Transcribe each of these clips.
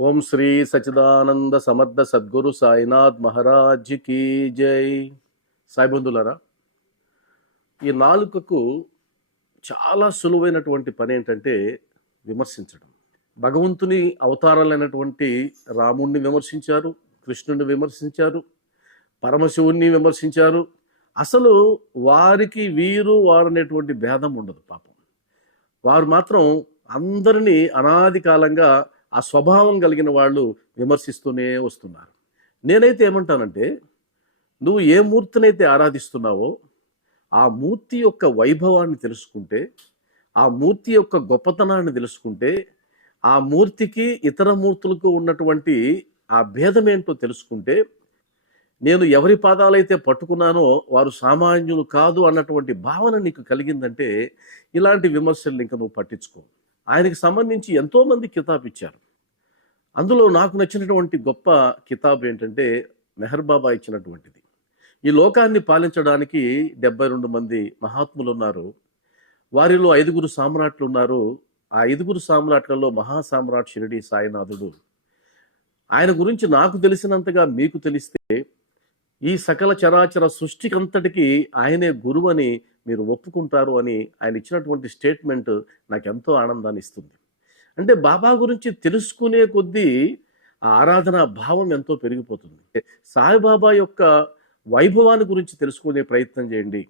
ఓం శ్రీ సచిదానంద సమర్థ సద్గురు సాయినాథ్ మహారాజ్ కీ జై. సాయిబంధులారా ఈ నాలుకకు చాలా సులువైనటువంటి పని ఏంటంటే విమర్శించడం. భగవంతుని అవతారాలైనటువంటి రాముణ్ణి విమర్శించారు కృష్ణుని విమర్శించారు పరమశివుణ్ణి విమర్శించారు. అసలు వారికి వీరు వారనేటువంటి భేదం ఉండదు పాపం. వారు మాత్రం అందరినీ అనాది కాలంగా ఆ స్వభావం కలిగిన వాళ్ళు విమర్శిస్తూనే వస్తున్నారు. నేనైతే ఏమంటానంటే నువ్వు ఏ మూర్తినైతే ఆరాధిస్తున్నావో ఆ మూర్తి యొక్క వైభవాన్ని తెలుసుకుంటే ఆ మూర్తి యొక్క గొప్పతనాన్ని తెలుసుకుంటే ఆ మూర్తికి ఇతర మూర్తులకు ఉన్నటువంటి ఆ భేదం ఏంటో తెలుసుకుంటే నేను ఎవరి పాదాలైతే పట్టుకున్నానో వారు సామాన్యులు కాదు అన్నటువంటి భావన నీకు కలిగిందంటే ఇలాంటి విమర్శలు ఇంకా నువ్వు పట్టించుకో. ఆయనకి సంబంధించి ఎంతోమంది కితాబిచ్చారు. కితాబ్ ఇచ్చారు అందులో నాకు నచ్చినటువంటి గొప్ప కితాబ్ ఏంటంటే మెహర్ బాబా ఇచ్చినటువంటిది. ఈ లోకాన్ని పాలించడానికి డెబ్బై రెండు మంది మహాత్ములు ఉన్నారు. వారిలో ఐదుగురు సామ్రాట్లు ఉన్నారు. ఆ ఐదుగురు సామ్రాట్లలో మహాసామ్రాట్ షిరిడి సాయినాథుడు. ఆయన గురించి నాకు తెలిసినంతగా మీకు తెలిస్తే ఈ సకల చరాచర సృష్టికంతటికి ఆయనే గురువు అని మీరు ఒప్పుకుంటారు అని ఆయన ఇచ్చినటువంటి స్టేట్మెంట్ నాకు ఎంతో ఆనందాన్ని ఇస్తుంది. అంటే బాబా గురించి తెలుసుకునే కొద్దీ ఆ ఆరాధన భావం ఎంతో పెరిగిపోతుంది. సాయిబాబా యొక్క వైభవాన్ని గురించి తెలుసుకునే ప్రయత్నం చేయండి.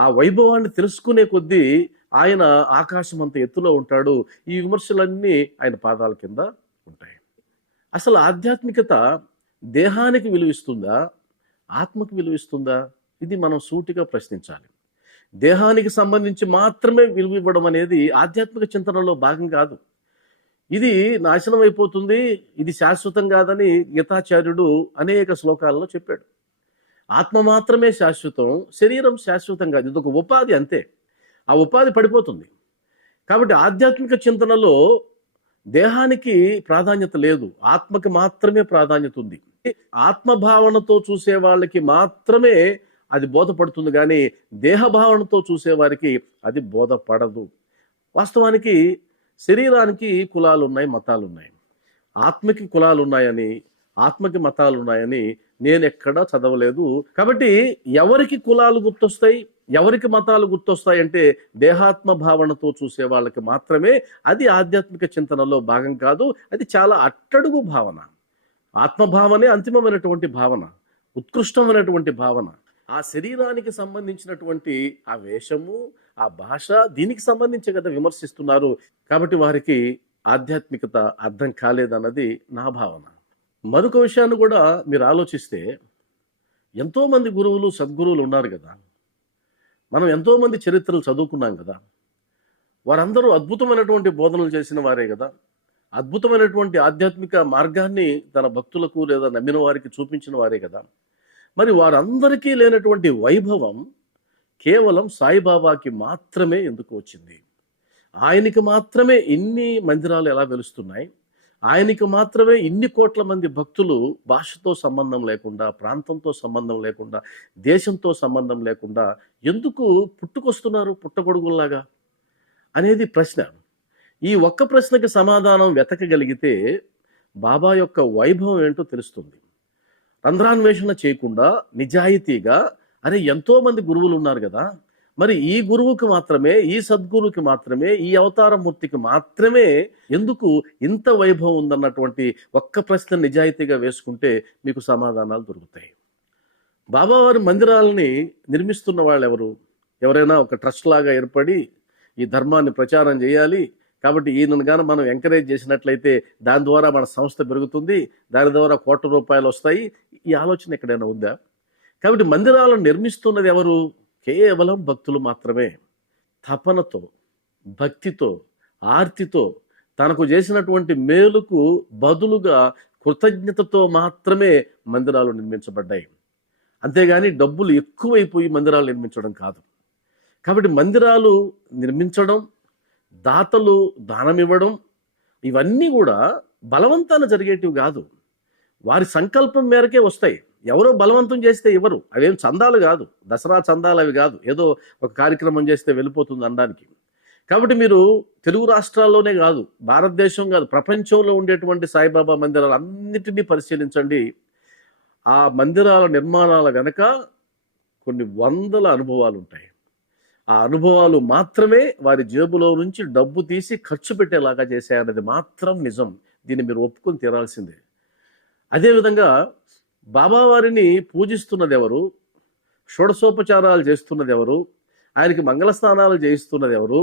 ఆ వైభవాన్ని తెలుసుకునే కొద్దీ ఆయన ఆకాశం అంత ఎత్తులో ఉంటాడు. ఈ విమర్శలన్నీ ఆయన పాదాల కింద ఉంటాయి. అసలు ఆధ్యాత్మికత దేహానికి విలువిస్తుందా? ఆత్మకు విలువిస్తుందా? ఇది మనం సూటిగా ప్రశ్నించాలి. దేహానికి సంబంధించి మాత్రమే విలువ ఇవ్వడం అనేది ఆధ్యాత్మిక చింతనలో భాగం కాదు. ఇది నాశనం అయిపోతుంది ఇది శాశ్వతం కాదని గీతాచార్యుడు అనేక శ్లోకాలలో చెప్పాడు. ఆత్మ మాత్రమే శాశ్వతం శరీరం శాశ్వతం కాదు. ఇది ఒక ఉపాధి అంతే. ఆ ఉపాధి పడిపోతుంది. కాబట్టి ఆధ్యాత్మిక చింతనలో దేహానికి ప్రాధాన్యత లేదు. ఆత్మకి మాత్రమే ప్రాధాన్యత ఉంది. ఆత్మభావనతో చూసే వాళ్ళకి మాత్రమే అది బోధపడుతుంది కానీ దేహభావనతో చూసేవారికి అది బోధపడదు. వాస్తవానికి శరీరానికి కులాలు ఉన్నాయి మతాలు ఉన్నాయి ఆత్మకి కులాలు ఉన్నాయని ఆత్మకి మతాలు ఉన్నాయని నేను ఎక్కడా చదవలేదు. కాబట్టి ఎవరికి కులాలు గుర్తొస్తాయి ఎవరికి మతాలు గుర్తొస్తాయి అంటే దేహాత్మ భావనతో చూసే వాళ్ళకి మాత్రమే అది ఆధ్యాత్మిక చింతనలో భాగం కాదు అది చాలా అట్టడుగు భావన. ఆత్మభావనే అంతిమమైనటువంటి భావన ఉత్కృష్టమైనటువంటి భావన. ఆ శరీరానికి సంబంధించినటువంటి ఆ వేషము ఆ భాష దీనికి సంబంధించి కదా విమర్శిస్తున్నారు. కాబట్టి వారికి ఆధ్యాత్మికత అర్థం కాలేదన్నది నా భావన. మరొక విషయాన్ని కూడా మీరు ఆలోచిస్తే ఎంతోమంది గురువులు సద్గురువులు ఉన్నారు కదా. మనం ఎంతోమంది చరిత్రలు చదువుకున్నాం కదా. వారందరూ అద్భుతమైనటువంటి బోధనలు చేసిన వారే కదా. అద్భుతమైనటువంటి ఆధ్యాత్మిక మార్గాన్ని తన భక్తులకు లేదా నమ్మిన వారికి చూపించిన వారే కదా. మరి వారందరికీ లేనటువంటి వైభవం కేవలం సాయిబాబాకి మాత్రమే ఎందుకు వచ్చింది? ఆయనకి మాత్రమే ఇన్ని మందిరాలు ఎలా వెలుస్తున్నాయి? ఆయనకి మాత్రమే ఇన్ని కోట్ల మంది భక్తులు భాషతో సంబంధం లేకుండా ప్రాంతంతో సంబంధం లేకుండా దేశంతో సంబంధం లేకుండా ఎందుకు పుట్టుకొస్తున్నారు పుట్టగొడుగుల్లాగా? అనేది ప్రశ్న. ఈ ఒక్క ప్రశ్నకి సమాధానం వెతకగలిగితే బాబా యొక్క వైభవం ఏంటో తెలుస్తుంది. రంధ్రాన్వేషణ చేయకుండా నిజాయితీగా అరే ఎంతో మంది గురువులు ఉన్నారు కదా మరి ఈ గురువుకి మాత్రమే ఈ సద్గురువుకి మాత్రమే ఈ అవతారమూర్తికి మాత్రమే ఎందుకు ఇంత వైభవం ఉందన్నటువంటి ఒక్క ప్రశ్న నిజాయితీగా వేసుకుంటే మీకు సమాధానాలు దొరుకుతాయి. బాబావారి మందిరాలని నిర్మిస్తున్న వాళ్ళు ఎవరు ఎవరైనా ఒక ట్రస్ట్ లాగా ఏర్పడి ఈ ధర్మాన్ని ప్రచారం చేయాలి కాబట్టి ఈయనను కానీ మనం ఎంకరేజ్ చేసినట్లయితే దాని ద్వారా మన సంస్థ పెరుగుతుంది దాని ద్వారా కోట్ల రూపాయలు వస్తాయి. ఈ ఆలోచన ఎక్కడైనా ఉందా? కాబట్టి మందిరాలను నిర్మిస్తున్నది ఎవరు? కేవలం భక్తులు మాత్రమే. తపనతో భక్తితో ఆర్తితో తనకు చేసినటువంటి మేలుకు బదులుగా కృతజ్ఞతతో మాత్రమే మందిరాలు నిర్మించబడ్డాయి. అంతేగాని డబ్బులు ఎక్కువైపోయి మందిరాలు నిర్మించడం కాదు. కాబట్టి మందిరాలు నిర్మించడం దాతలు దానం ఇవ్వడం ఇవన్నీ కూడా బలవంతాన జరిగేటివి కాదు. వారి సంకల్పం మేరకే వస్తాయి. ఎవరో బలవంతం చేస్తే ఇవ్వరు. అవేం చందాలు కాదు. దసరా చందాలు అవి కాదు. ఏదో ఒక కార్యక్రమం చేస్తే వెళ్ళిపోతుంది అనడానికి. కాబట్టి మీరు తెలుగు రాష్ట్రాల్లోనే కాదు భారతదేశం కాదు ప్రపంచంలో ఉండేటువంటి సాయిబాబా మందిరాలు అన్నిటినీ పరిశీలించండి. ఆ మందిరాల నిర్మాణాల వెనక కొన్ని వందల అనుభవాలు ఉంటాయి. ఆ అనుభవాలు మాత్రమే వారి జేబులో నుంచి డబ్బు తీసి ఖర్చు పెట్టేలాగా చేశాయన్నది మాత్రం నిజం. దీన్ని మీరు ఒప్పుకొని తీరాల్సిందే. అదేవిధంగా బాబావారిని పూజిస్తున్నది ఎవరు షోడశోపచారాలు చేస్తున్నది ఎవరు ఆయనకి మంగళ స్నానాలు చేయిస్తున్నది ఎవరు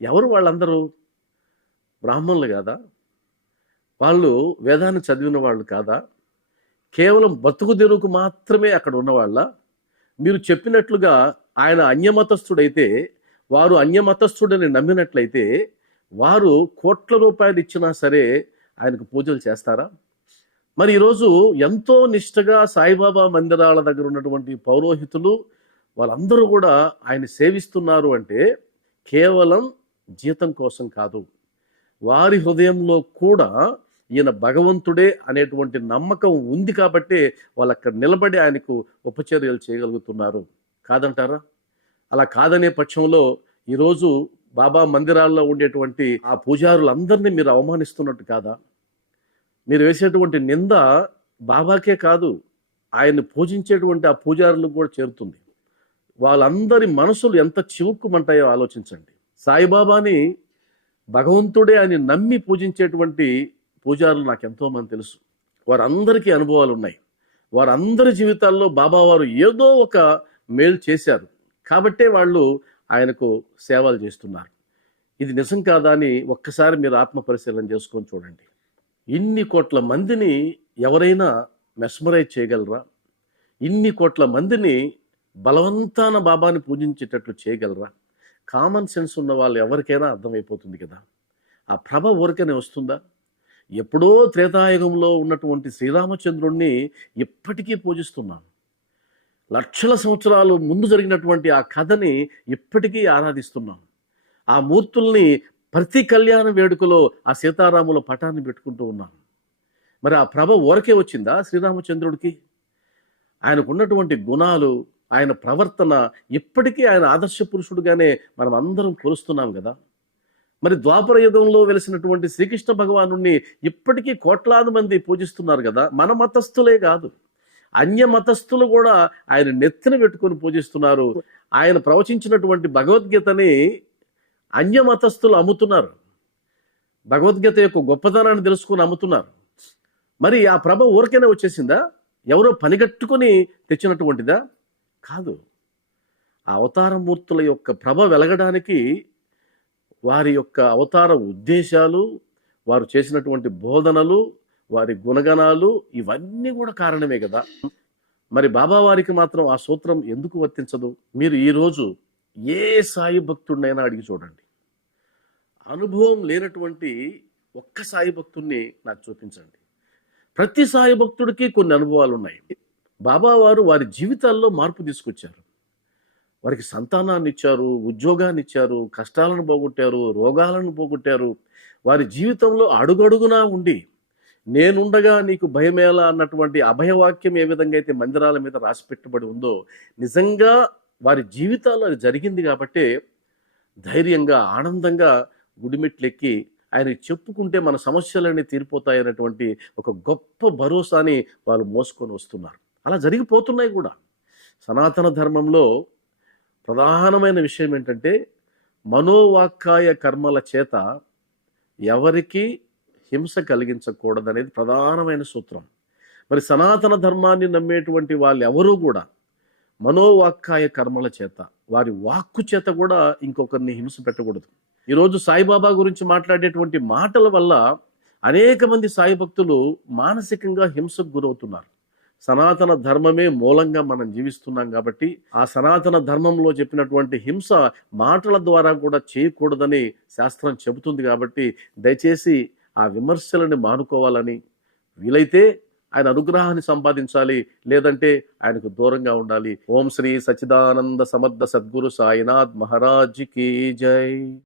ఎవరు వాళ్ళందరూ? బ్రాహ్మణులు కాదా? వాళ్ళు వేదాన్ని చదివిన వాళ్ళు కాదా? కేవలం బతుకు తెరువుకు మాత్రమే అక్కడ ఉన్నవాళ్ళ? మీరు చెప్పినట్లుగా ఆయన అన్యమతస్థుడైతే వారు అన్యమతస్థుడని నమ్మినట్లయితే వారు కోట్ల రూపాయలు ఇచ్చినా సరే ఆయనకు పూజలు చేస్తారా? మరి ఈరోజు ఎంతో నిష్టగా సాయిబాబా మందిరాల దగ్గర ఉన్నటువంటి పౌరోహితులు వాళ్ళందరూ కూడా ఆయన సేవిస్తున్నారు అంటే కేవలం జీతం కోసం కాదు. వారి హృదయంలో కూడా ఈయన భగవంతుడే అనేటువంటి నమ్మకం ఉంది కాబట్టి వాళ్ళు అక్కడ నిలబడి ఆయనకు ఉపచర్యలు చేయగలుగుతున్నారు. కాదంటారా? అలా కాదనే పక్షంలో ఈరోజు బాబా మందిరాల్లో ఉండేటువంటి ఆ పూజారులందరినీ మీరు అవమానిస్తున్నట్టు కాదా? మీరు వేసేటువంటి నింద బాబాకే కాదు ఆయన్ని పూజించేటువంటి ఆ పూజారులకు కూడా చేరుతుంది. వాళ్ళందరి మనసులు ఎంత చివుక్కుమంటాయో ఆలోచించండి. సాయిబాబాని భగవంతుడే అని నమ్మి పూజించేటువంటి పూజారులు నాకు ఎంతోమంది తెలుసు. వారందరికీ అనుభవాలు ఉన్నాయి వారందరి జీవితాల్లో బాబావారు ఏదో ఒక మేలు చేశారు. కాబట్టే వాళ్ళు ఆయనకు సేవలు చేస్తున్నారు. ఇది నిజం కాదా అని ఒక్కసారి మీరు ఆత్మ పరిశీలన చేసుకొని చూడండి. ఇన్ని కోట్ల మందిని ఎవరైనా మెస్మరైజ్ చేయగలరా? ఇన్ని కోట్ల మందిని బలవంతాన బాబాని పూజించేటట్లు చేయగలరా? కామన్ సెన్స్ ఉన్న వాళ్ళు ఎవరికైనా అర్థమైపోతుంది కదా. ఆ ప్రభ ఊరికనే వస్తుందా? ఎప్పుడో త్రేతాయుగంలో ఉన్నటువంటి శ్రీరామచంద్రుణ్ణి ఇప్పటికీ పూజిస్తున్నాం. లక్షల సంవత్సరాలు ముందు జరిగినటువంటి ఆ కథని ఇప్పటికీ ఆరాధిస్తున్నాం ఆ మూర్తుల్ని ప్రతి కళ్యాణ వేడుకలో ఆ సీతారాముల పటాన్ని పెట్టుకుంటూ ఉన్నాం మరి ఆ ప్రభ ఊరకే వచ్చిందా శ్రీరామచంద్రుడికి? ఆయనకున్నటువంటి గుణాలు ఆయన ప్రవర్తన ఇప్పటికీ ఆయన ఆదర్శ పురుషుడుగానే మనం అందరం కొలుస్తున్నాం కదా. మరి ద్వాపర యుగంలో వెలిసినటువంటి శ్రీకృష్ణ భగవాను ఇప్పటికీ కోట్లాది మంది పూజిస్తున్నారు కదా మన మతస్థులే కాదు. అన్య మతస్థులు కూడా ఆయన నెత్తిన పెట్టుకొని పూజిస్తున్నారు. ఆయన ప్రవచించినటువంటి భగవద్గీతని అన్య మతస్థులు అమ్ముతున్నారు. భగవద్గీత యొక్క గొప్పతనాన్ని తెలుసుకుని అమ్ముతున్నారు. మరి ఆ ప్రభ ఊరికైనా వచ్చేసిందా? ఎవరో పనిగట్టుకొని తెచ్చినటువంటిదా? కాదు. ఆ అవతార మూర్తుల యొక్క ప్రభ వెలగడానికి వారి యొక్క అవతార ఉద్దేశాలు వారు చేసినటువంటి బోధనలు వారి గుణగణాలు ఇవన్నీ కూడా కారణమే కదా. మరి బాబా వారికి మాత్రం ఆ సూత్రం ఎందుకు వర్తించదు? మీరు ఈరోజు ఏ సాయి భక్తుడినైనా అడిగి చూడండి. అనుభవం లేనటువంటి ఒక్క సాయి భక్తుడిని నాకు చూపించండి. ప్రతి సాయి భక్తుడికి కొన్ని అనుభవాలు ఉన్నాయి. బాబావారు వారి జీవితాల్లో మార్పు తీసుకొచ్చారు. వారికి సంతానాన్ని ఇచ్చారు ఉద్యోగాన్ని ఇచ్చారు కష్టాలను పోగొట్టారు రోగాలను పోగొట్టారు. వారి జీవితంలో అడుగడుగునా ఉండి నేనుండగా నీకు భయమేలా అన్నటువంటి అభయవాక్యం ఏ విధంగా అయితే మందిరాల మీద రాసి పెట్టబడి ఉందో నిజంగా వారి జీవితాల్లో అది జరిగింది కాబట్టి ధైర్యంగా ఆనందంగా గుడిమెట్లెక్కి ఆయన చెప్పుకుంటే మన సమస్యలన్నీ తీరిపోతాయనేటువంటి ఒక గొప్ప భరోసాని వాళ్ళు మోసుకొని వస్తున్నారు. అలా జరిగిపోతున్నాయి కూడా. సనాతన ధర్మంలో ప్రధానమైన విషయం ఏంటంటే మనోవాక్కాయ కర్మల చేత ఎవరికి హింస కలిగించకూడదనేది ప్రధానమైన సూత్రం. మరి సనాతన ధర్మాన్ని నమ్మేటువంటి వాళ్ళు ఎవరూ కూడా మనోవాక్కాయ కర్మల చేత వారి వాక్కు చేత కూడా ఇంకొకరిని హింస పెట్టకూడదు. ఈరోజు సాయిబాబా గురించి మాట్లాడేటువంటి మాటల వల్ల అనేక మంది సాయి భక్తులు మానసికంగా హింసకు గురవుతున్నారు. సనాతన ధర్మమే మూలంగా మనం జీవిస్తున్నాం కాబట్టి ఆ సనాతన ధర్మంలో చెప్పినటువంటి హింస మాటల ద్వారా కూడా చేయకూడదని శాస్త్రం చెబుతుంది కాబట్టి దయచేసి ఆ విమర్శలని మానుకోవాలని వీలైతే ఆయన అనుగ్రహాన్ని సంపాదించాలి లేదంటే ఆయనకు దూరంగా ఉండాలి. ఓం శ్రీ సచిదానంద సమర్థ సద్గురు సాయినాథ్ మహారాజ్ కీ జై.